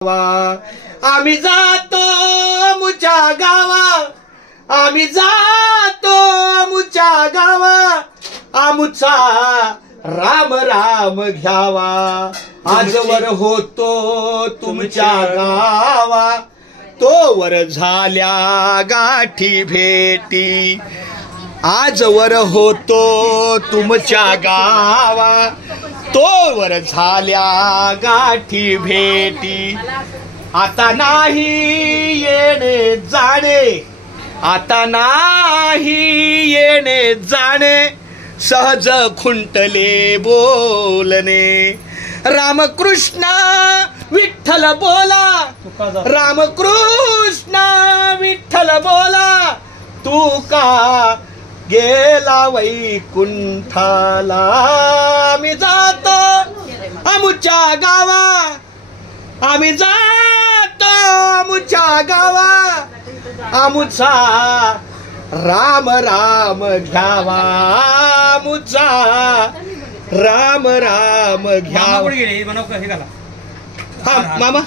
आम्ही जातो मुच्या गावा, आम्ही जातो मुच्या गावा, आमुचा राम राम घ्यावा, आजवर होतो तुमच्या गावा, तोवर झाल्या गाठी भेटी, आजवर होतो तुमच्या गावा, तोवर झाल्या गाठी भेटी, आता नाही येणे जाणे, आता नाही येणे जाणे, सहज खुंटले बोलणे, रामकृष्ण विठ्ठल बोला, रामकृष्ण विठ्ठल बोला, तू का गेला वैकुंठाला, आम्ही जातो आमुच्या गावा, आम्ही जातो आमुच्या गावा, आमुचा राम राम घ्यावा, आमुचा राम राम घ्यावा. हा मामा